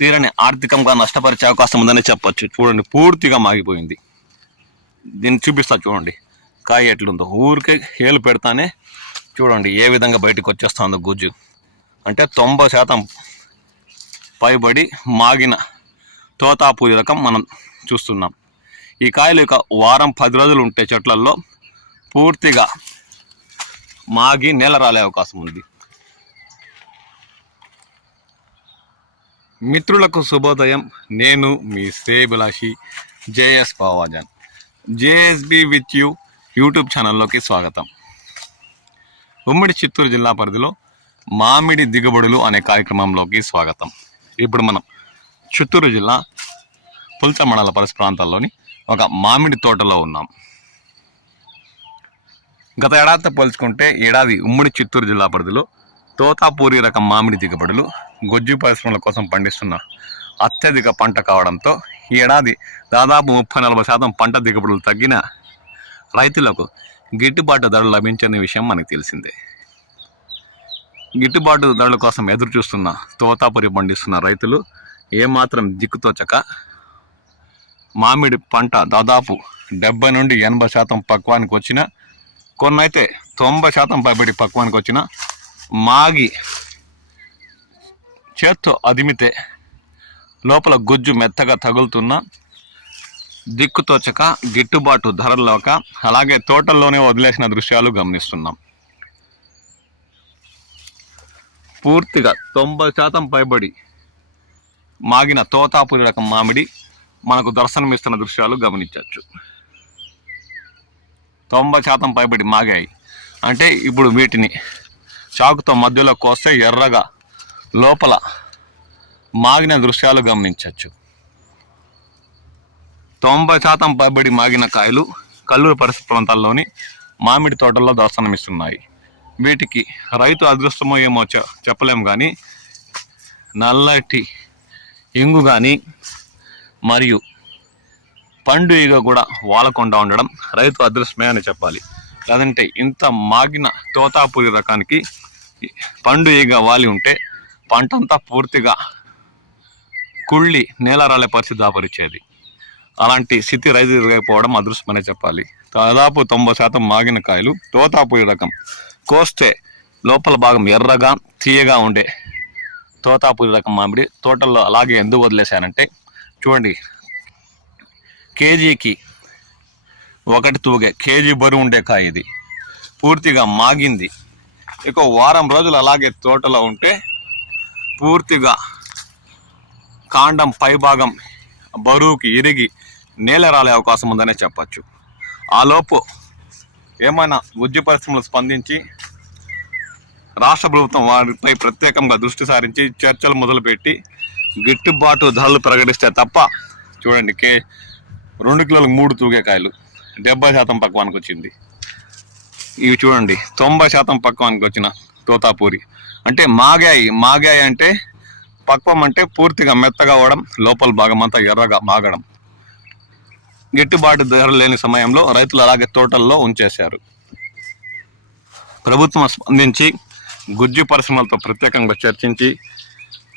తీరని ఆర్థికంగా నష్టపరిచే అవకాశం ఉందని చెప్పొచ్చు. చూడండి, పూర్తిగా మాగిపోయింది. దీన్ని చూపిస్తా చూడండి, కాయ ఎట్లుందో. ఊరికే ఏలు పెడతానే చూడండి ఏ విధంగా బయటకు వచ్చేస్తుందో గుజ్జు. అంటే 90% పైబడి మాగిన తోతాపూరి రకం మనం చూస్తున్నాం. ఈ కాయలు ఇక వారం 10 రోజులు ఉంటే చెట్లల్లో పూర్తిగా మాగి నేల రాలే అవకాశం ఉంది. మిత్రులకు శుభోదయం. నేను మీ శ్రేయభిలాషి జేఎస్ పవాజాన్. జేఎస్బి విత్ యూ యూట్యూబ్ ఛానల్లోకి స్వాగతం. ఉమ్మడి చిత్తూరు జిల్లా పరిధిలో మామిడి దిగుబడులు అనే కార్యక్రమంలోకి స్వాగతం. ఇప్పుడు మనం చిత్తూరు జిల్లా పుల్చ మండల పరిసర ప్రాంతాల్లోని ఒక మామిడి తోటలో ఉన్నాం. గత ఏడాదితో పోల్చుకుంటే ఏడాది ఉమ్మడి చిత్తూరు జిల్లా పరిధిలో తోతాపూరి రకం మామిడి దిగుబడులు గొజ్జు పరిశ్రమల కోసం పండిస్తున్న అత్యధిక పంట కావడంతో ఈ ఏడాది దాదాపు 30-40% పంట దిగుబడులు తగ్గిన రైతులకు గిట్టుబాటు ధరలు లభించని విషయం మనకు తెలిసిందే. గిట్టుబాటు ధరల కోసం ఎదురు చూస్తున్న తోతాపూరి పండిస్తున్న రైతులు ఏమాత్రం దిక్కుతోచక మామిడి పంట దాదాపు 70 నుండి 80% పక్వానికి వచ్చిన, కొన్నైతే 90% పైబడి పక్వానికి వచ్చిన, మాగి చేత్తో అదిమితే లోపల గుజ్జు మెత్తగా తగులుతున్న, దిక్కుతోచక గిట్టుబాటు ధరల్లోక అలాగే తోటల్లోనే వదిలేసిన దృశ్యాలు గమనిస్తున్నాం. పూర్తిగా 90% పైబడి మాగిన తోతాపూరి రకం మామిడి మనకు దర్శనమిస్తున్న దృశ్యాలు గమనించవచ్చు. 90% పైబడి మాగాయి అంటే ఇప్పుడు వీటిని చాకుతో మధ్యలో కోస్తే ఎర్రగా లోపల మాగిన దృశ్యాలు గమనించవచ్చు. 90% పైబడి మాగిన కాయలు కల్లూరు పరిసర ప్రాంతాల్లోని మామిడి తోటల్లో దర్శనమిస్తున్నాయి. వీటికి రైతు అదృష్టమో ఏమో చెప్పలేము, కానీ నల్లటి ఇంగు కానీ మరియు పండు ఈగ కూడా వాలకుండా ఉండడం రైతు అదృష్టమే అని చెప్పాలి. లేదంటే ఇంత మాగిన తోతాపూరి రకానికి పండు ఈగ వాలి ఉంటే పంటంతా పూర్తిగా కుళ్ళి నేల రాలే పరిస్థితి దాపరిచేది. అలాంటి స్థితి రైతు ఎదురైపోవడం అదృష్టమనే చెప్పాలి. దాదాపు 90% మాగిన కాయలు తోతాపూరి రకం. కోస్తే లోపల భాగం ఎర్రగా తీయగా ఉండే తోతాపూరి రకం మామిడి తోటల్లో అలాగే ఎందుకు వదిలేశానంటే చూడండి, కేజీకి 1 తూగే, కేజీ బరువు ఉండే కాయ ఇది. పూర్తిగా మాగింది. ఇక వారం రోజులు అలాగే తోటలో ఉంటే పూర్తిగా కాండం పైభాగం బరువుకి ఇరిగి నేల రాలే అవకాశం ఉందనే చెప్పచ్చు. ఆలోపు ఏమైనా గుజ్జు పరిశ్రమలు స్పందించి రాష్ట్ర ప్రభుత్వం వారిపై ప్రత్యేకంగా దృష్టి సారించి చర్చలు మొదలుపెట్టి గిట్టుబాటు ధరలు ప్రకటిస్తే తప్ప చూడండి, 2 కిలోలకు 3 తూగే కాయలు 70% పక్వానికి వచ్చింది. ఇవి చూడండి 90% పక్వానికి వచ్చిన తోతాపూరి. అంటే మాగాయి అంటే పక్వం అంటే పూర్తిగా మెత్తగా అవ్వడం, లోపల భాగం అంతా ఎర్రగా మాగడం. గిట్టుబాటు ధరలు లేని సమయంలో రైతులు అలాగే తోటల్లో ఉంచేశారు. ప్రభుత్వం స్పందించి గుజ్జు పరిశ్రమలతో ప్రత్యేకంగా చర్చించి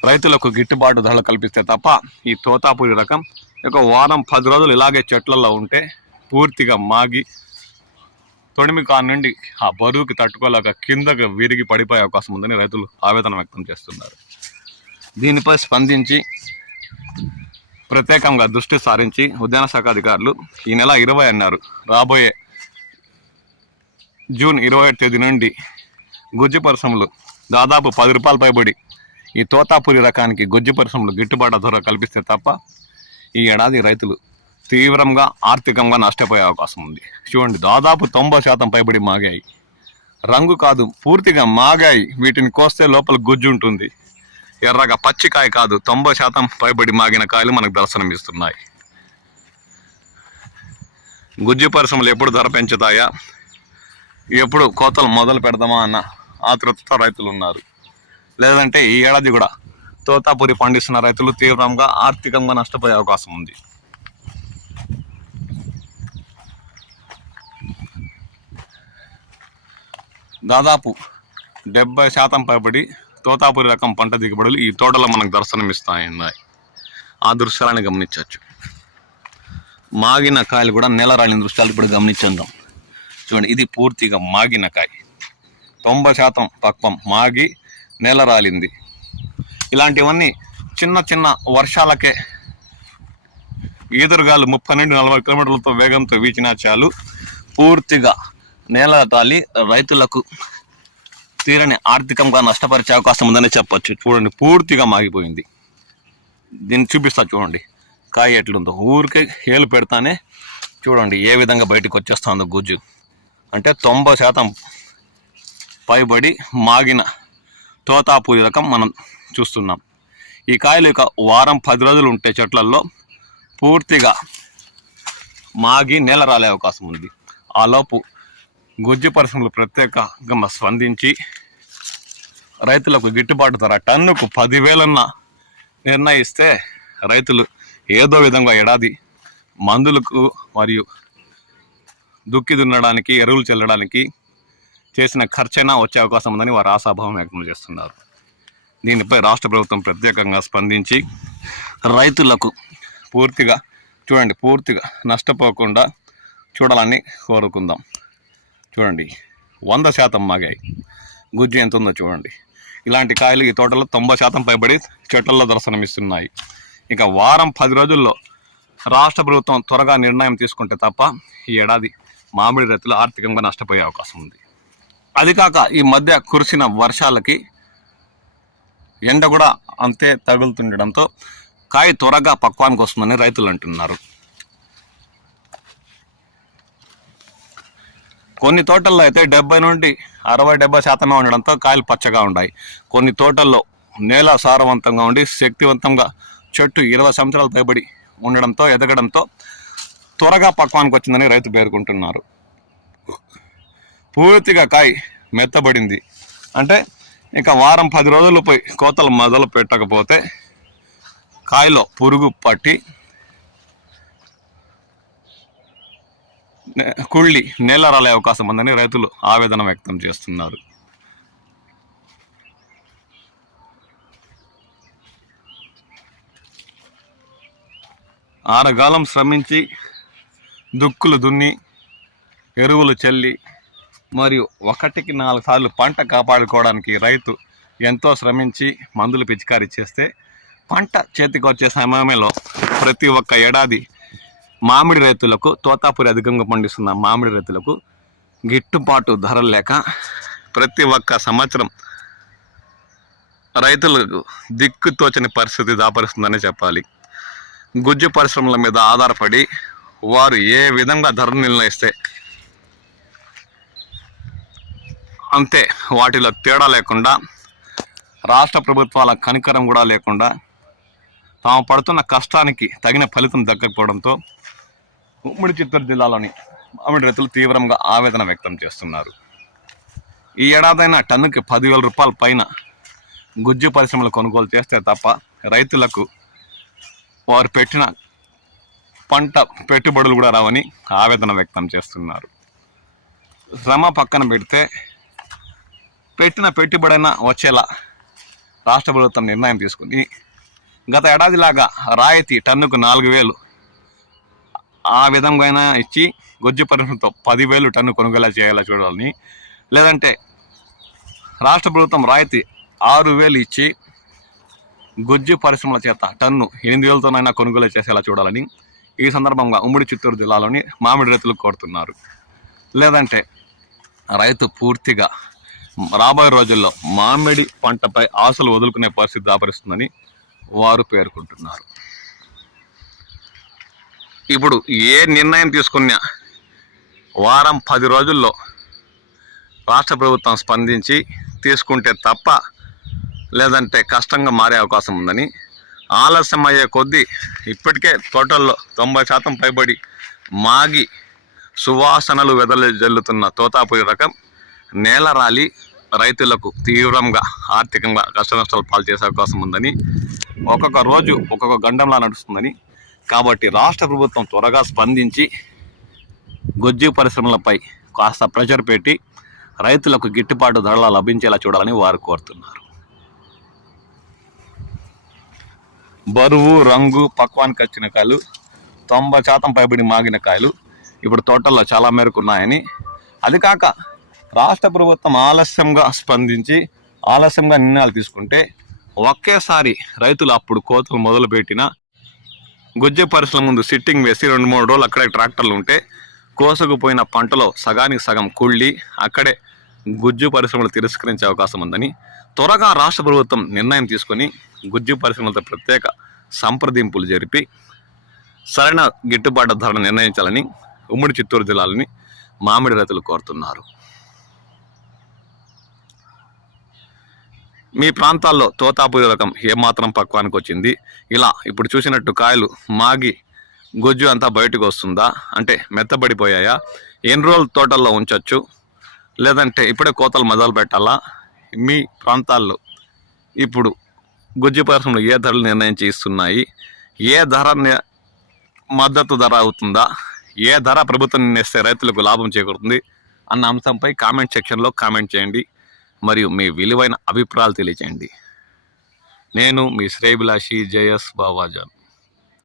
రైతులకు గిట్టుబాటు ధరలు కల్పిస్తే తప్ప ఈ తోతాపూరి రకం ఒక వారం 10 రోజులు ఇలాగే చెట్లలో ఉంటే పూర్తిగా మాగి తొడిమి కాని నుండి ఆ బరువుకి తట్టుకోలేక కిందకు విరిగి పడిపోయే అవకాశం ఉందని రైతులు ఆవేదన వ్యక్తం చేస్తున్నారు. దీనిపై స్పందించి ప్రత్యేకంగా దృష్టి సారించి ఉద్యాన శాఖ అధికారులు ఈ నెల 20 అన్నారు, రాబోయే జూన్ 27 తేదీ నుండి గుజ్జు పరిశ్రమలు దాదాపు 10 రూపాయల పైబడి ఈ తోతాపూరి రకానికి గుజ్జు పరిశ్రమలు గిట్టుబాటు ధర కల్పిస్తే తప్ప ఈ ఏడాది రైతులు తీవ్రంగా ఆర్థికంగా నష్టపోయే అవకాశం ఉంది. చూడండి, దాదాపు 90% పైబడి మాగాయి. రంగు కాదు, పూర్తిగా మాగాయి. వీటిని కోస్తే లోపల గుజ్జు ఉంటుంది, ఎర్రగా పచ్చికాయ కాదు. 90% పైబడి మాగిన కాయలు మనకు దర్శనమిస్తున్నాయి. గుజ్జు పరిశ్రమలు ఎప్పుడు ధర పెంచుతాయా, ఎప్పుడు కోతలు మొదలు పెడదామా అన్న ఆతృతతో రైతులు ఉన్నారు. లేదంటే ఈ ఏడాది కూడా తోతాపూరి పండిస్తున్న రైతులు తీవ్రంగా ఆర్థికంగా నష్టపోయే అవకాశం ఉంది. దాదాపు 70% పైబడి తోతాపూరి రకం పంట దిగుబడులు ఈ తోటలో మనకు దర్శనమిస్తాయి. ఆ దృశ్యాలను గమనించవచ్చు. మాగిన కాయలు కూడా నేల రాలిన దృశ్యాలు ఇప్పుడు గమనించుందాం. చూడండి, ఇది పూర్తిగా మాగిన కాయ, 90% పక్వం మాగి నేల రాలింది. ఇలాంటివన్నీ చిన్న చిన్న వర్షాలకే ఈదురుగాలు 30 నుండి 40 కిలోమీటర్లతో వేగంతో వీచినా చాలు పూర్తిగా నేల రాలి రైతులకు తీరని ఆర్థికంగా నష్టపరిచే అవకాశం ఉందని చెప్పొచ్చు. చూడండి, పూర్తిగా మాగిపోయింది. దీన్ని చూపిస్తా చూడండి కాయ ఎట్లుందో. ఊరికే ఏలు పెడతానే చూడండి ఏ విధంగా బయటకు వచ్చేస్తుందో గుజ్జు. అంటే 90% పైబడి మాగిన తోతాపూరి రకం మనం చూస్తున్నాం. ఈ కాయలు ఇక వారం 10 రోజులు ఉంటే చెట్లల్లో పూర్తిగా మాగి నేల రాలే అవకాశం ఉంది. ఆలోపు గుజ్జు పరిశ్రమలు ప్రత్యేకంగా స్పందించి రైతులకు గిట్టుబాటు ధర టన్నుకు 10,000 నిర్ణయిస్తే రైతులు ఏదో విధంగా ఏడాది మందులకు మరియు దుక్కి దున్నడానికి ఎరువులు చల్లడానికి చేసిన ఖర్చైనా వచ్చే అవకాశం ఉందని వారు ఆశాభావం వ్యక్తం చేస్తున్నారు. దీనిపై రాష్ట్ర ప్రభుత్వం ప్రత్యేకంగా స్పందించి రైతులకు పూర్తిగా పూర్తిగా నష్టపోకుండా చూడాలని కోరుకుందాం. చూడండి, 100% మాగాయి. గుజ్జు ఎంత ఉందో చూడండి. ఇలాంటి కాయలు ఈ తోటలో 90% పైబడి చెట్లలో దర్శనమిస్తున్నాయి. ఇక వారం 10 రోజుల్లో రాష్ట్ర ప్రభుత్వం త్వరగా నిర్ణయం తీసుకుంటే తప్ప ఈ ఏడాది మామిడి రైతులు ఆర్థికంగా నష్టపోయే అవకాశం ఉంది. అది కాక ఈ మధ్య కురిసిన వర్షాలకి ఎండ కూడా అంతే తగులుతుండడంతో కాయ త్వరగా పక్వానికి వస్తుందని రైతులు అంటున్నారు. కొన్ని తోటల్లో అయితే 70 నుండి 60-70% ఉండడంతో కాయలు పచ్చగా ఉన్నాయి. కొన్ని తోటల్లో నేల సారవంతంగా ఉండి శక్తివంతంగా చెట్టు 20 సంవత్సరాలు పైబడి ఉండడంతో ఎదగడంతో త్వరగా పక్వానికి వచ్చిందని రైతు పేర్కొంటున్నారు. పూర్తిగా కాయ మెత్తబడింది అంటే ఇక వారం 10 రోజులు పోయి కోతలు మొదలు పెట్టకపోతే కాయలో పురుగు పట్టి కుళ్ళి నేల రాలే అవకాశం ఉందని రైతులు ఆవేదన వ్యక్తం చేస్తున్నారు. ఆరగాలం శ్రమించి దుక్కులు దున్ని ఎరువులు చల్లి మరియు 1కి 4 సార్లు పంట కాపాడుకోవడానికి రైతు ఎంతో శ్రమించి మందులు పిచికారీ చేస్తే పంట చేతికి వచ్చే సమయంలో ప్రతి ఒక్క ఏడాది మామిడి రైతులకు తోతాపూరి అధికంగా పండిస్తున్న మామిడి రైతులకు గిట్టుబాటు ధరలు లేక ప్రతి ఒక్క సంవత్సరం రైతులకు దిక్కు తోచని పరిస్థితి దాపరిస్తుందని చెప్పాలి. గుజ్జు పరిశ్రమల మీద ఆధారపడి వారు ఏ విధంగా ధర నిర్ణయిస్తే అంతే వాటిలో తేడా లేకుండా రాష్ట్ర ప్రభుత్వాల కనికరం కూడా లేకుండా తాము పడుతున్న కష్టానికి తగిన ఫలితం దక్కకపోవడంతో ఉమ్మడి చిత్తూరు జిల్లాలోని మామిడి రైతులు తీవ్రంగా ఆవేదన వ్యక్తం చేస్తున్నారు. ఈ ఏడాదైనా టన్నుకి 10,000 రూపాయల పైన గుజ్జు పరిశ్రమలు కొనుగోలు చేస్తే తప్ప రైతులకు వారు పెట్టిన పంట పెట్టుబడులు కూడా రావని ఆవేదన వ్యక్తం చేస్తున్నారు. శ్రమ పక్కన పెడితే పెట్టిన పెట్టుబడైనా వచ్చేలా రాష్ట్ర ప్రభుత్వం నిర్ణయం తీసుకుని గత ఏడాదిలాగా రాయితీ టన్నుకు 4,000 ఆ విధంగా ఇచ్చి గుజ్జు పరిశ్రమతో 10,000 టన్ను కొనుగోలు చేయాలా చూడాలని, లేదంటే రాష్ట్ర ప్రభుత్వం రాయితీ 6,000 ఇచ్చి గుజ్జు పరిశ్రమల చేత టన్ను 8,000తోనైనా కొనుగోలు చేసేలా చూడాలని ఈ సందర్భంగా ఉమ్మడి చిత్తూరు జిల్లాలోని మామిడి రైతులు కోరుతున్నారు. లేదంటే రైతు పూర్తిగా రాబోయే రోజుల్లో మామిడి పంటపై ఆశలు వదులుకునే పరిస్థితి దాపరిస్తుందని వారు పేర్కొంటున్నారు. ఇప్పుడు ఏ నిర్ణయం తీసుకున్నా వారం 10 రోజుల్లో రాష్ట్ర ప్రభుత్వం స్పందించి తీసుకుంటే తప్ప లేదంటే కష్టంగా మారే అవకాశం ఉందని, ఆలస్యం అయ్యే కొద్దీ ఇప్పటికే తోటల్లో 90% పైబడి మాగి సువాసనలు జల్లుతున్న తోతాపూరి రకం నేల రాలి రైతులకు తీవ్రంగా ఆర్థికంగా కష్ట నష్టాలు పాలు చేసే అవకాశం ఉందని, ఒక్కొక్క రోజు ఒక్కొక్క గండంలా నడుస్తుందని, కాబట్టి రాష్ట్ర ప్రభుత్వం త్వరగా స్పందించి గుజ్జు పరిశ్రమలపై కాస్త ప్రెషర్ పెట్టి రైతులకు గిట్టుబాటు ధరలు లభించేలా చూడాలని వారు కోరుతున్నారు. బరువు, రంగు, పక్వానికి వచ్చిన కాయలు 90% పైబడి మాగిన కాయలు ఇప్పుడు తోటల్లో చాలా మేరకు ఉన్నాయని, అది కాక రాష్ట్ర ప్రభుత్వం ఆలస్యంగా స్పందించి ఆలస్యంగా నిర్ణయాలు తీసుకుంటే ఒకేసారి రైతులు అప్పుడు కోతలు మొదలుపెట్టిన గుజ్జు పరిశ్రమ ముందు సిట్టింగ్ వేసి 2-3 రోజులు అక్కడే ట్రాక్టర్లు ఉంటే కోసుకుపోయిన పంటలో సగానికి సగం కుళ్ళి అక్కడే గుజ్జు పరిశ్రమలు తిరస్కరించే అవకాశం ఉందని త్వరగా రాష్ట్ర ప్రభుత్వం నిర్ణయం తీసుకొని గుజ్జు పరిశ్రమలతో ప్రత్యేక సంప్రదింపులు జరిపి సరైన గిట్టుబాటు ధరను నిర్ణయించాలని ఉమ్మడి చిత్తూరు జిల్లాలోని మామిడి రైతులు కోరుతున్నారు. మీ ప్రాంతాల్లో తోతాపూరి రకం ఏమాత్రం పక్వానికి వచ్చింది? ఇలా ఇప్పుడు చూసినట్టు కాయలు మాగి గుజ్జు అంతా బయటకు వస్తుందా, అంటే మెత్తబడిపోయాయా? ఎన్ని రోజులు తోటల్లో ఉంచవచ్చు, లేదంటే ఇప్పుడే కోతలు మొదలు పెట్టాలా? మీ ప్రాంతాల్లో ఇప్పుడు గుజ్జు పరిశ్రమలు ఏ ధరలు నిర్ణయించి ఇస్తున్నాయి? ఏ ధర మద్దతు ధర అవుతుందా? ఏ ధర ప్రభుత్వం నిర్ణయిస్తే రైతులకు లాభం చేకూరుతుంది అన్న అంశంపై కామెంట్ సెక్షన్లో కామెంట్ చేయండి. మరియు మీ విలువైన అభిప్రాయాలు తెలియజేయండి. నేను మీ శ్రేయభిలాషి జేఎస్ బావాజాన్.